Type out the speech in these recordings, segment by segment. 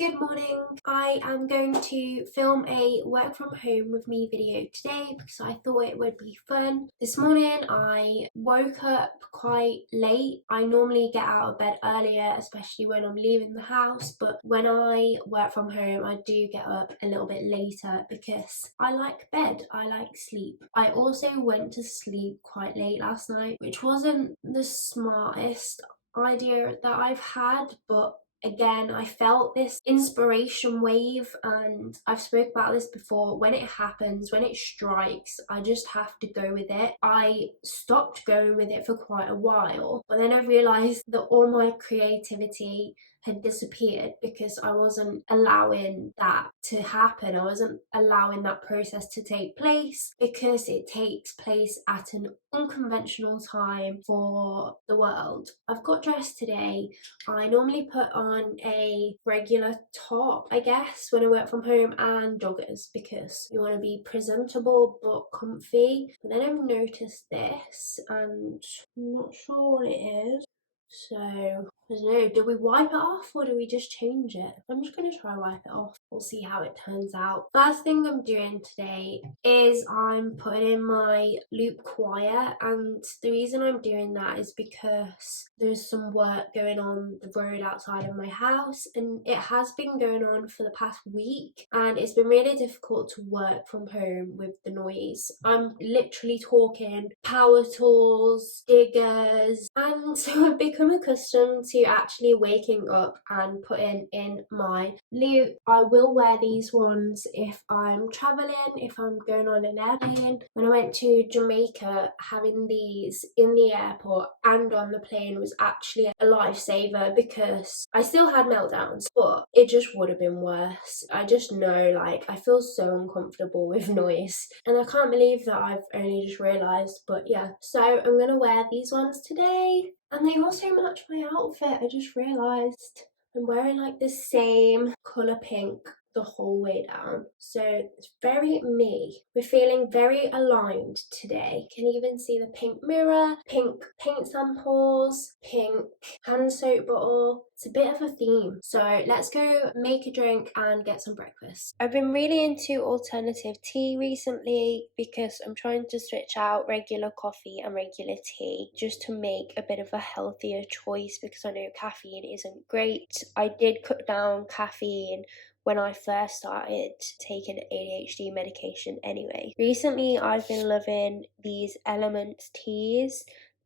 Good morning. I am going to film a work from home with me video today because I thought it would be fun. This morning I woke up quite late. I normally get out of bed earlier, especially when I'm leaving the house, but when I work from home I do get up a little bit later because I like bed, I like sleep. I also went to sleep quite late last night, which wasn't the smartest idea that I've had, but again, I felt this inspiration wave, and I've spoke about this before. When it happens, when it strikes, I just have to go with it. I stopped going with it for quite a while, but then I realized that all my creativity had disappeared because I wasn't allowing that to happen. I wasn't allowing that process to take place because it takes place at an unconventional time for the world. I've got dressed today. I normally put on a regular top, I guess, when I work from home, and joggers because you want to be presentable but comfy. But then I've noticed this and I'm not sure what it is. So, I don't know, do we wipe it off or do we just change it? I'm just going to try wipe it off. We'll see how it turns out. First thing I'm doing today is I'm putting in my loop choir, and the reason I'm doing that is because there's some work going on the road outside of my house, and it has been going on for the past week, and it's been really difficult to work from home with the noise. I'm literally talking power tools, diggers, and so I've become accustomed to actually waking up and putting in my loop. I will wear these ones if I'm traveling, if I'm going on an airplane. When I went to Jamaica, having these in the airport and on the plane was actually a lifesaver because I still had meltdowns, but it just would have been worse. I just know, like, I feel so uncomfortable with noise, and I can't believe that I've only just realised, but yeah. So I'm gonna wear these ones today, and they also match my outfit. I just realised I'm wearing like the same colour pink the whole way down, so it's very me. We're feeling very aligned today. You can even see the pink mirror, pink paint samples, pink hand soap bottle. It's a bit of a theme. So let's go make a drink and get some breakfast. I've been really into alternative tea recently because I'm trying to switch out regular coffee and regular tea just to make a bit of a healthier choice because I know caffeine isn't great. I did cut down caffeine when I first started taking ADHD medication anyway. Recently, I've been loving these Elvanse teas.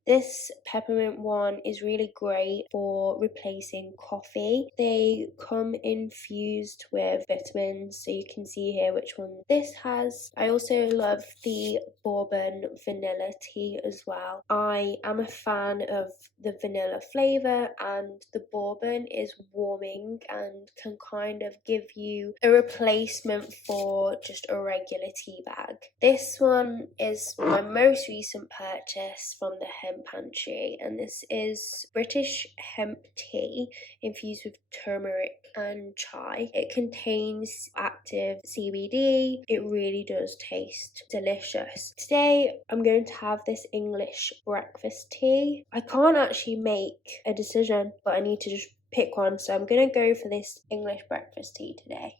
This peppermint one is really great for replacing coffee. They come infused with vitamins, so you can see here which one this has. I also love the bourbon vanilla tea as well. I am a fan of the vanilla flavour, and the bourbon is warming and can kind of give you a replacement for just a regular tea bag. This one is my most recent purchase from the hemp pantry, and this is British hemp tea infused with turmeric and chai. It contains active CBD. It really does taste delicious. Today I'm going to have this English breakfast tea. I can't actually make a decision, but I need to just pick one, so I'm going to go for this English breakfast tea today.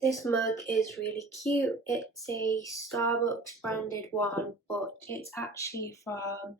This mug is really cute. It's a Starbucks branded one, but it's actually from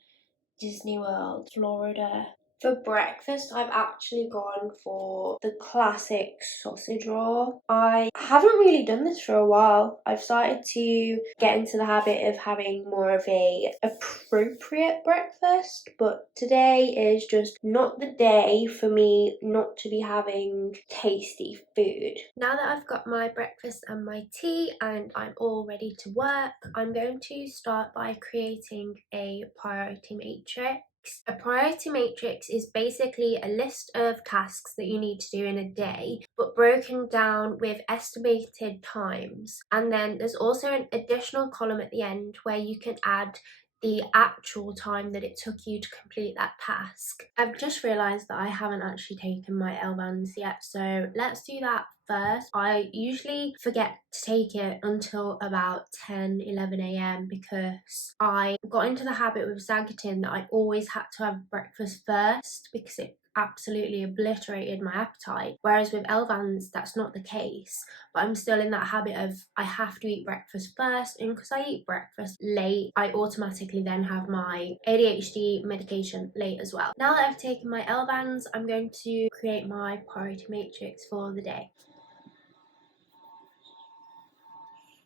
Disney World, Florida. For breakfast, I've actually gone for the classic sausage roll. I haven't really done this for a while. I've started to get into the habit of having more of a appropriate breakfast, but today is just not the day for me not to be having tasty food. Now that I've got my breakfast and my tea and I'm all ready to work, I'm going to start by creating a priority matrix. A priority matrix is basically a list of tasks that you need to do in a day, but broken down with estimated times. And then there's also an additional column at the end where you can add the actual time that it took you to complete that task. I've just realised that I haven't actually taken my Elvanse yet, so let's do that first. I usually forget to take it until about 10-11 a.m. because I got into the habit with Zagatin that I always had to have breakfast first because it absolutely obliterated my appetite. Whereas with Elvanse, that's not the case. But I'm still in that habit of I have to eat breakfast first, and because I eat breakfast late, I automatically then have my ADHD medication late as well. Now that I've taken my Elvanse, I'm going to create my priority matrix for the day.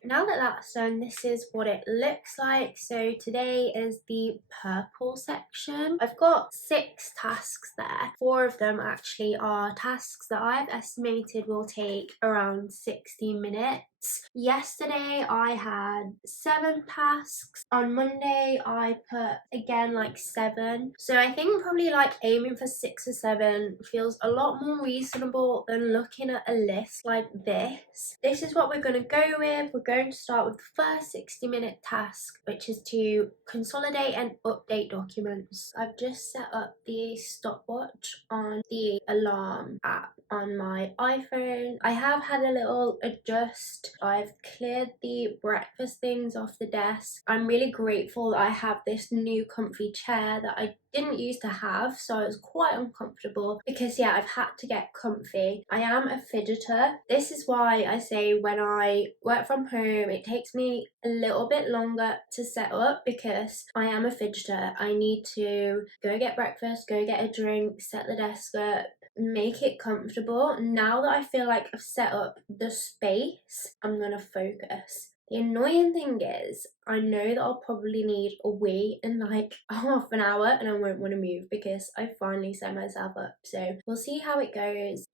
Now that that's done, this is what it looks like. So today is the purple section. I've got 6 tasks there. 4 of them actually are tasks that I've estimated will take around 60 minutes. Yesterday I had 7 tasks. On Monday I put again like 7. So I think probably like aiming for 6 or 7 feels a lot more reasonable than looking at a list like this. This is what we're going to go with. We're going to start with the first 60-minute task, which is to consolidate and update documents. I've just set up the stopwatch on the alarm app on my iPhone. I have had a little adjust. I've cleared the breakfast things off the desk. I'm really grateful that I have this new comfy chair that I didn't used to have, so I was quite uncomfortable because yeah, I've had to get comfy. I am a fidgeter. This is why I say when I work from home it takes me a little bit longer to set up, because I am a fidgeter. I need to go get breakfast, go get a drink, set the desk up, make it comfortable. Now that I feel like I've set up the space, I'm gonna focus. The annoying thing is, I know that I'll probably need a wee in like half an hour and I won't want to move because I finally set myself up. So we'll see how it goes.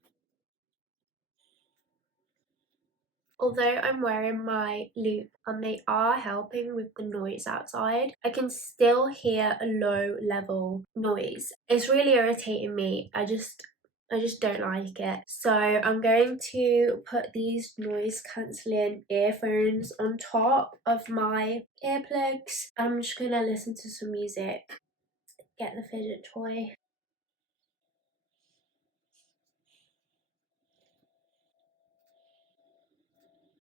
Although I'm wearing my loop and they are helping with the noise outside, I can still hear a low level noise. It's really irritating me. I just don't like it. So I'm going to put these noise cancelling earphones on top of my earplugs. I'm just gonna listen to some music, get the fidget toy.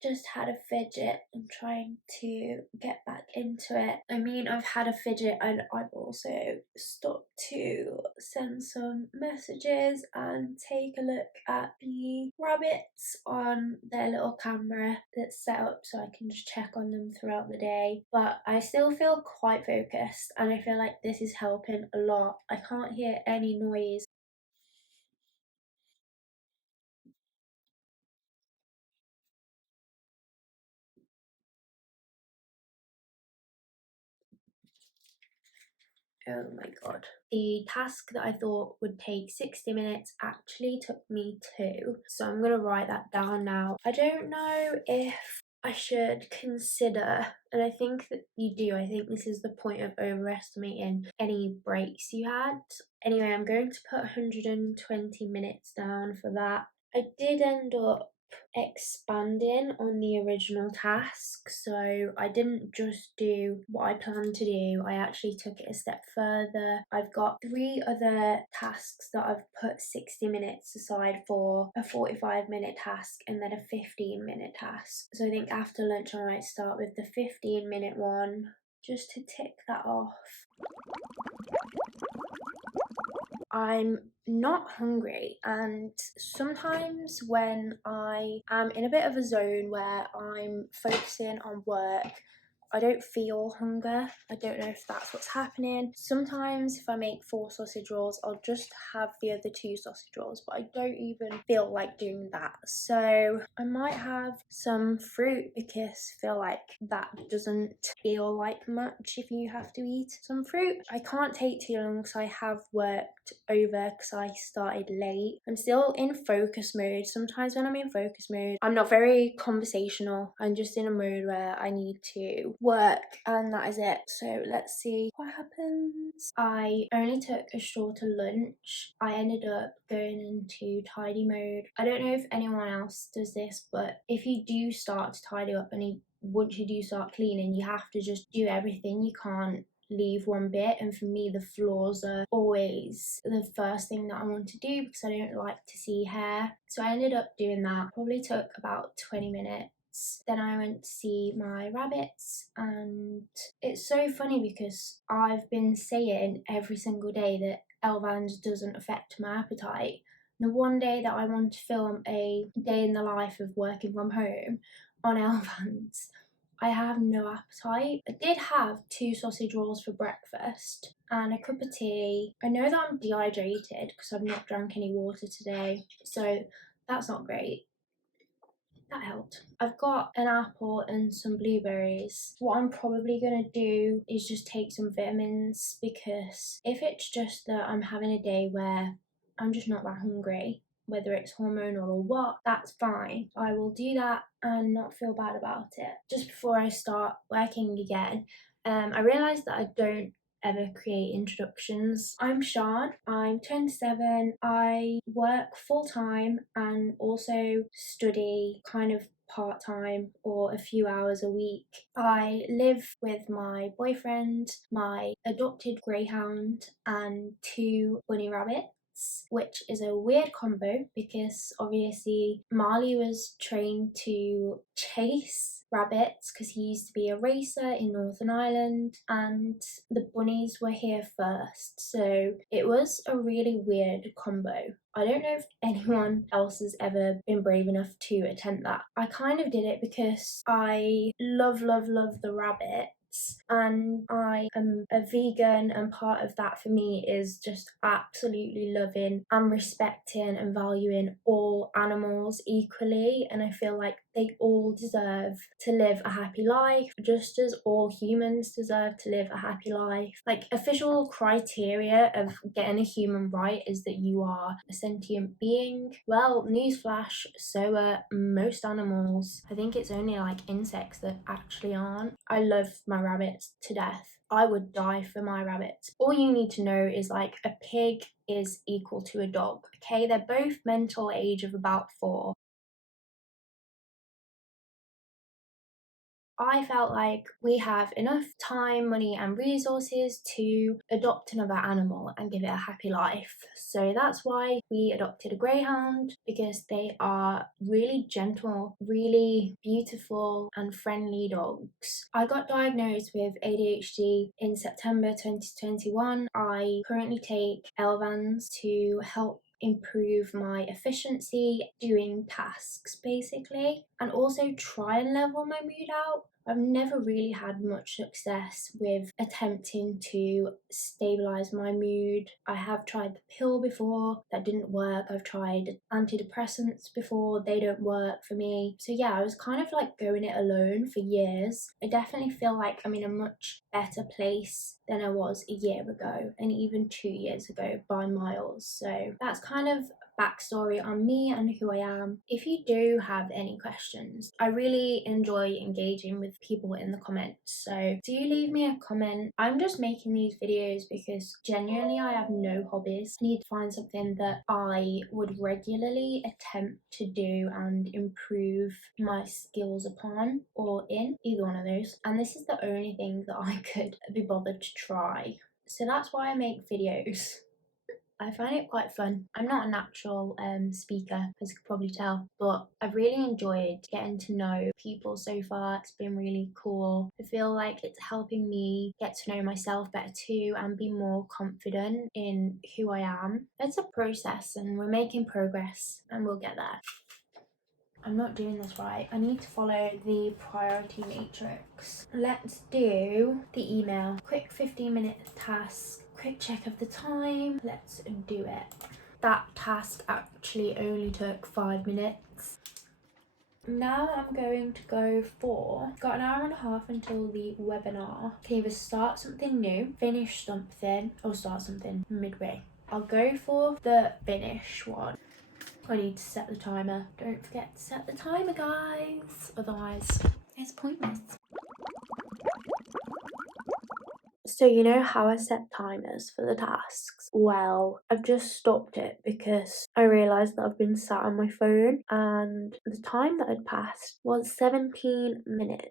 Just had a fidget. I'm trying to get back into it. I mean, I've had a fidget and I've also stopped to send some messages and take a look at the rabbits on their little camera that's set up so I can just check on them throughout the day. But I still feel quite focused and I feel like this is helping a lot. I can't hear any noise. Oh my god. The task that I thought would take 60 minutes actually took me 2. So I'm gonna write that down now. I don't know if I should consider, and I think that you do, I think this is the point of overestimating any breaks you had. Anyway, I'm going to put 120 minutes down for that. I did end up expanding on the original task, so I didn't just do what I planned to do, I actually took it a step further. I've got 3 other tasks that I've put 60 minutes aside for, a 45-minute task and then a 15-minute task. So I think after lunch I might start with the 15-minute one just to tick that off. I'm not hungry, and sometimes when I am in a bit of a zone where I'm focusing on work, I don't feel hunger. I don't know if that's what's happening. Sometimes if I make 4 sausage rolls, I'll just have the other 2 sausage rolls, but I don't even feel like doing that. So I might have some fruit because I feel like that doesn't feel like much if you have to eat some fruit. I can't take too long because I have worked over because I started late. I'm still in focus mode. Sometimes when I'm in focus mode, I'm not very conversational. I'm just in a mode where I need to work, and that is it. So let's see what happens. I only took a shorter lunch. I ended up going into tidy mode. I don't know if anyone else does this, but if you do start to tidy up and once you do start cleaning, you have to just do everything. You can't leave one bit, and for me the floors are always the first thing that I want to do because I don't like to see hair. So I ended up doing that. Probably took about 20 minutes. Then I went to see my rabbits, and it's so funny because I've been saying every single day that Elvanse doesn't affect my appetite. The one day that I want to film a day in the life of working from home on Elvanse, I have no appetite. I did have 2 sausage rolls for breakfast and a cup of tea. I know that I'm dehydrated because I've not drank any water today, so that's not great. That helped. I've got an apple and some blueberries. What I'm probably going to do is just take some vitamins, because if it's just that I'm having a day where I'm just not that hungry, whether it's hormonal or what, that's fine. I will do that and not feel bad about it. Just before I start working again, I realised that I don't ever create introductions. I'm Sean, I'm 27, I work full time and also study kind of part time or a few hours a week. I live with my boyfriend, my adopted greyhound, and 2 bunny rabbits, which is a weird combo because obviously Marley was trained to chase rabbits because he used to be a racer in Northern Ireland, and the bunnies were here first, so it was a really weird combo. I don't know if anyone else has ever been brave enough to attempt that. I kind of did it because I love the rabbits, and I am a vegan, and part of that for me is just absolutely loving and respecting and valuing all animals equally, and I feel like they all deserve to live a happy life, just as all humans deserve to live a happy life. Like, official criteria of getting a human right is that you are a sentient being. Well, newsflash, so are most animals. I think it's only like insects that actually aren't. I love my rabbits to death. I would die for my rabbits. All you need to know is like a pig is equal to a dog. Okay, they're both mental age of about 4. I felt like we have enough time, money, and resources to adopt another animal and give it a happy life. So that's why we adopted a greyhound, because they are really gentle, really beautiful, and friendly dogs. I got diagnosed with ADHD in September 2021. I currently take Elvanse to help improve my efficiency doing tasks, basically, and also try and level my mood out. I've never really had much success with attempting to stabilize my mood. I have tried the pill before, that didn't work. I've tried antidepressants before, they don't work for me. So yeah, I was kind of like going it alone for years. I definitely feel like I'm in a much better place than I was a year ago, and even 2 years ago by miles. So that's kind of backstory on me and who I am. If you do have any questions, I really enjoy engaging with people in the comments, so do leave me a comment. I'm just making these videos because genuinely I have no hobbies. I need to find something that I would regularly attempt to do and improve my skills upon, or in, either one of those, and this is the only thing that I could be bothered to try. So that's why I make videos. I find it quite fun. I'm not a natural speaker, as you could probably tell, but I've really enjoyed getting to know people so far. It's been really cool. I feel like it's helping me get to know myself better too and be more confident in who I am. It's a process and we're making progress, and we'll get there. I'm not doing this right. I need to follow the priority matrix. Let's do the email. Quick 15-minute task. Quick check of the time. Let's do it. That task actually only took 5 minutes. Now I'm going to go for, got an hour and a half until the webinar. Can either start something new, finish something, or start something midway. I'll go for the finish one. I need to set the timer. Don't forget to set the timer, guys. Otherwise, it's pointless. So you know how I set timers for the tasks? Well, I've just stopped it because I realised that I've been sat on my phone and the time that had passed was 17 minutes.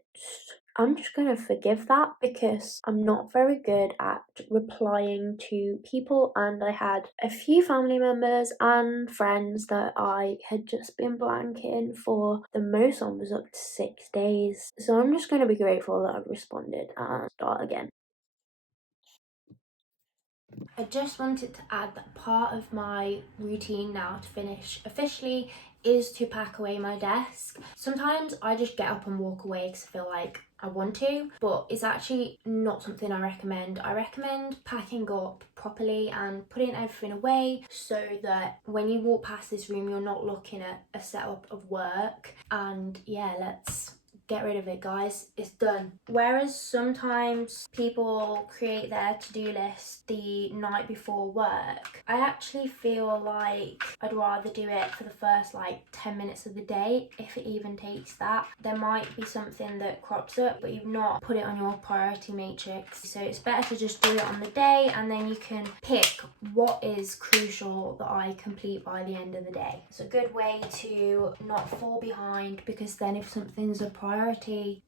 I'm just going to forgive that because I'm not very good at replying to people, and I had a few family members and friends that I had just been blanking for the most one was up to 6 days. So I'm just going to be grateful that I've responded and start again. I just wanted to add that part of my routine now to finish officially is to pack away my desk. Sometimes I just get up and walk away because I feel like I want to, but it's actually not something I recommend. I recommend packing up properly and putting everything away so that when you walk past this room, you're not looking at a setup of work. And yeah, let's get rid of it, guys. It's done. Whereas sometimes people create their to-do list the night before work, I actually feel like I'd rather do it for the first like 10 minutes of the day, if it even takes that. There might be something that crops up, but you've not put it on your priority matrix. So it's better to just do it on the day, and then you can pick what is crucial that I complete by the end of the day. It's a good way to not fall behind, because then if something's a priority,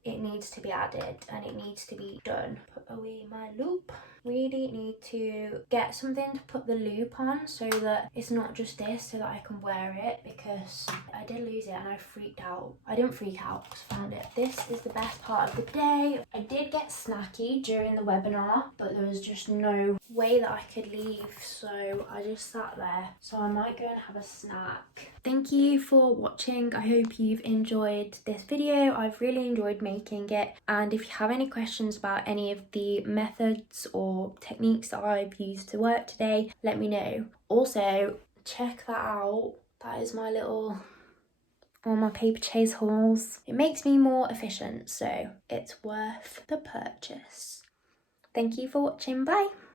it needs to be added and it needs to be done. Put away my loop. Really need to get something to put the loop on so that it's not just this, so that I can wear it, because I did lose it and I freaked out. I didn't freak out, just found it. This is the best part of the day. I did get snacky during the webinar, but there was just no way that I could leave, so I just sat there. So I might go and have a snack. Thank you for watching. I hope you've enjoyed this video. I've really enjoyed making it, and if you have any questions about any of the methods or techniques that I've used to work today, let me know. Also, check that out. That is my little, all my paper chase hauls. It makes me more efficient, so it's worth the purchase. Thank you for watching. Bye.